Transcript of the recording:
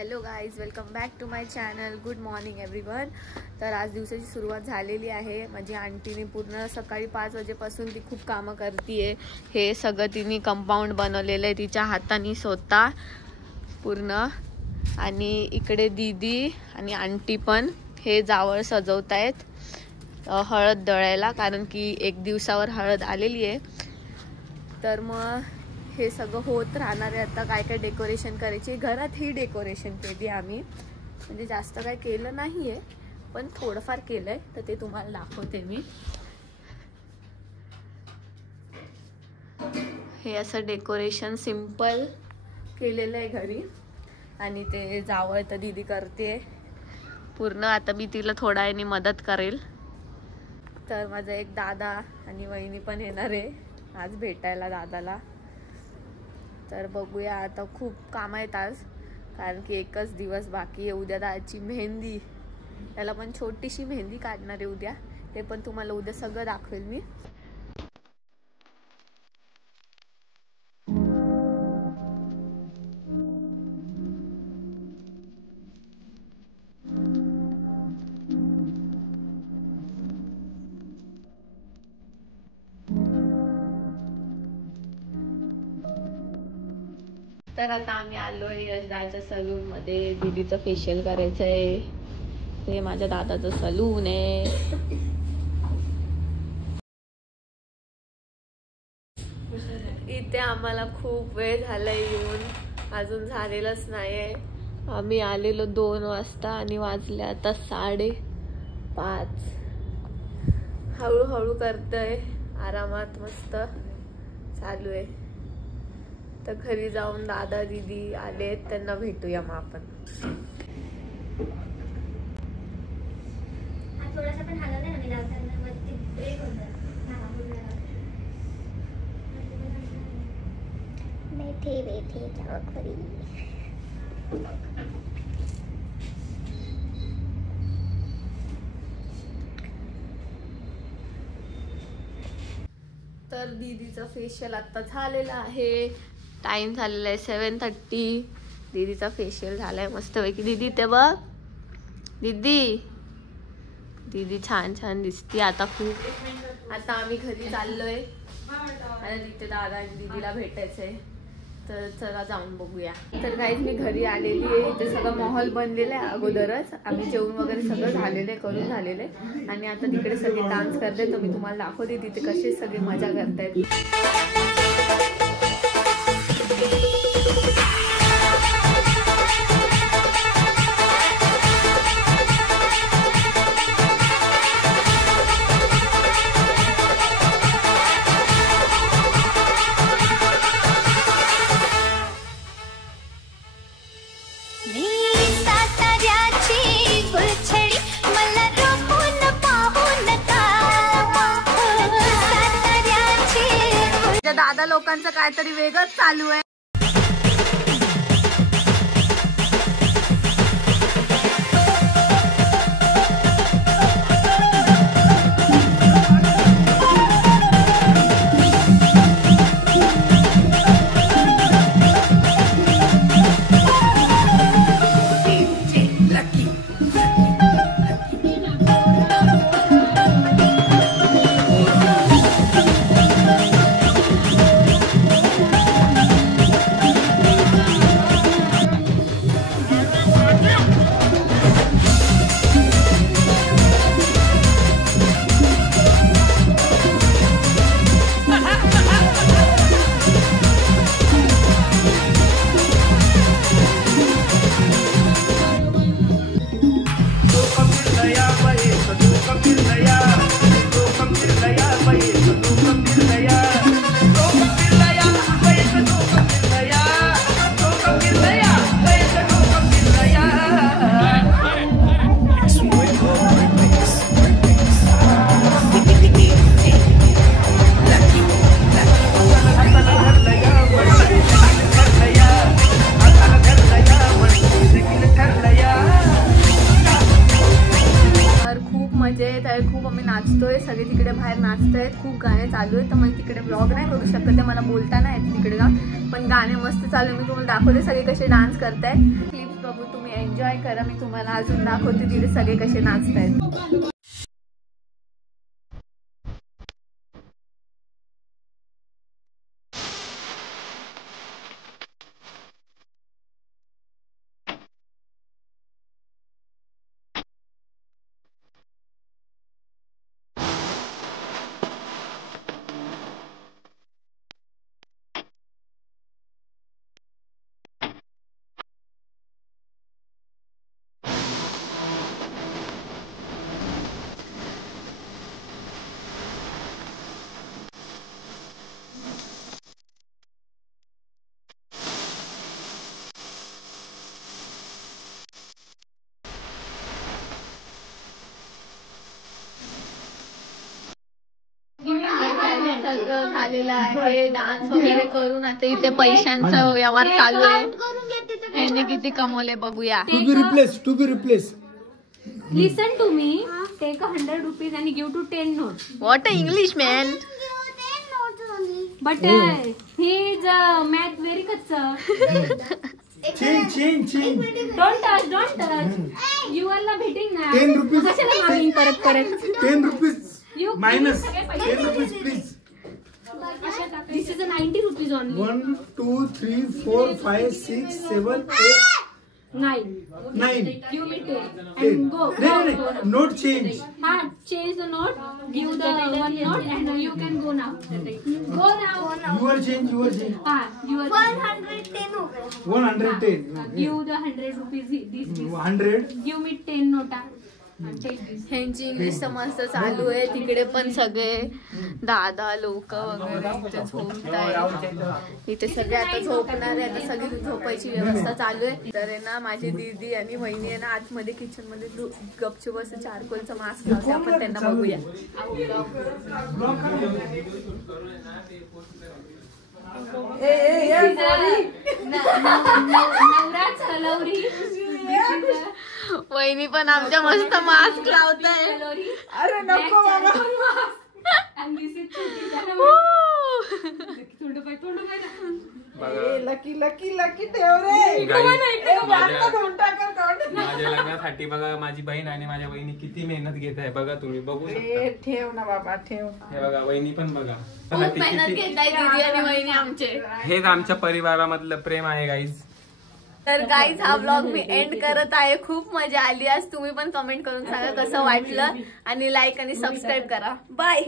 Hello guys, welcome back to my channel. Good morning everyone. तर आज दिवसाची सुरुवात झालेली आहे. माझी आंटीने पूर्ण सकाळी 5 वाजेपासून ती खूप कामं करते. हे सगळं तिने कंपाऊंड बनवलेलं आहे तिच्या हाताने स्वतः पूर्ण. आणि इकडे दीदी आणि आंटी पण हे जावळ सजवत आहेत हळद दळायला, कारण की 1 दिवसावर हळद आलेली आहे. तर मग हे सगळं होत राहणार आहे. आता काय काय डेकोरेशन करायची, घरात ही डेकोरेशन केली आम्ही, म्हणजे जास्त काय केलं नाही आहे पण थोडंफार केलं आहे, तर ते तुम्हाला दाखवते मी. हे असं डेकोरेशन सिंपल केलेलं आहे घरी. आणि ते जावळ तर दीदी करते पूर्ण. आता मी तिला थोडा वेळाने मदत करेल. तर माझा एक दादा आणि वहिनी पण येणार आहे आज भेटायला दादाला. तर बघूया, आता खूप काम आहेत आज, कारण की 1च दिवस बाकी आहे. उद्या दादाची मेहंदी, त्याला पण छोटीशी मेहंदी काढणार आहे उद्या. ते पण तुम्हाला उद्या सगळं दाखवेल मी. तर आता आम्ही आलोय यशदाच्या सलून मध्ये. दीदीचं फेशियल करायचं आहे. ते माझ्या दादाचं सलून आहे. इथे आम्हाला खूप वेळ झालाय येऊन, अजून झालेलंच नाहीये. आम्ही आलेलो 2 वाजता आणि वाजले आता 5:30. हळूहळू करतोय, आरामात मस्त चालू आहे. तर घरी जाऊन दादा दीदी आले, त्यांना भेटूया मग आपण. थोडासा पण हलवलं ना मी लावताना वरती ब्रेक होतं. बैठे जाओ खरी. तर दीदीचं फेशियल आता झालेलं आहे. टाइम झालेला आहे 7:30. दीदीचा फेशियल झालाय मस्तपैकी. दीदी ते बघ, दीदी छान छान दिसते आता खूप. आता आम्ही घरी चाललोय आणि तिथे दादा आणि दीदीला भेटायचंय, तर चला जाऊन बघूया. तर गाईज मी घरी आलेली आहे. इथे सगळं माहोल बनलेला आहे अगोदरच. आम्ही जेवण वगैरे सगळं झालेलं आहे, करून झालेलं आहे. आणि आता तिकडे सगळे डान्स करते, तर मी तुम्हाला दाखवते तिथे कसे सगळे मजा करतायत. दादा लोकांचं काहीतरी वेगळंच चालू आहे. खूप आम्ही नाचतोय, सगळे तिकडे बाहेर नाचतायत, खूप गाणे चालू आहेत. तर मग तिकडे ब्लॉग नाही करू शकत आहे, मला बोलता नाही येत तिकडे जाऊन, पण गाणे मस्त चालू आहे. मी तुम्हाला दाखवते सगळे कसे डान्स करतायत. क्लिप्स बघू, तुम्ही एन्जॉय करा. मी तुम्हाला अजून दाखवते तिथे सगळे कसे नाचतायत. सगळं झालेलं आहे. डान्स वगैरे करून आता इथे पैशांचा व्यवहार चालू आहे. यांनी किती कमवले बघूया. To be replace. Listen to me. Take 100 rupees and give to 10 notes. What a English man. But he is math very kaccha. Change. Don't touch. You are not hitting na. 10 rupees. कशाला मागीन परत. 10 rupees. You Minus 10 rupees, please. This is a 90 rupees only. 1, 2, 3, 4, 5, 6, 7, 8, 9. 9. Give me 10 10. and go. No. Note change. Change the note. Give the one note and you can go now. Go now. Your change. You are 110 हो गया. 110. give the 100 rupees. This 100. give me 10 nota. Take this. ह्यांची English तर मस्त चालू आहे. तिकडे पण सगळे दादा लोक वगैरे इथे झोपतायत. इथे सगळे आता झोपणार आहे. आता सगळी झोपायची व्यवस्था चालू आहे. तर आहे ना माझी दीदी आणि वहिनी आहे ना आतमध्ये किचन मध्ये गपचूप असं चारकोलचं मास्क लावते. आपण त्यांना बघूया. नवराच कलवरी. वहिनी पण आमच्या मस्त मास्क लावताय. अरे नको बाबा. And this is लकी ठेव रे. माझ्या लग्नासाठी बघा माझी बहीण आणि माझ्या बहिणी किती मेहनत घेत आहे बघा. तुम्ही बघू शकता. ठेव ना बाबा ठेव. हे बघा वहिनी पण बघा. खूप मेहनत घेताय दीदी आणि वहिनी आमचे. हेच आमच्या परिवारामधलं प्रेम आहे गाईज. तर गाईज हा व्लॉग मी एंड करत आहे. खूप मजा आली आज. तुम्ही पण कमेंट करून सांगा कसं वाटलं आणि लाईक आणि सबस्क्राईब करा. बाय.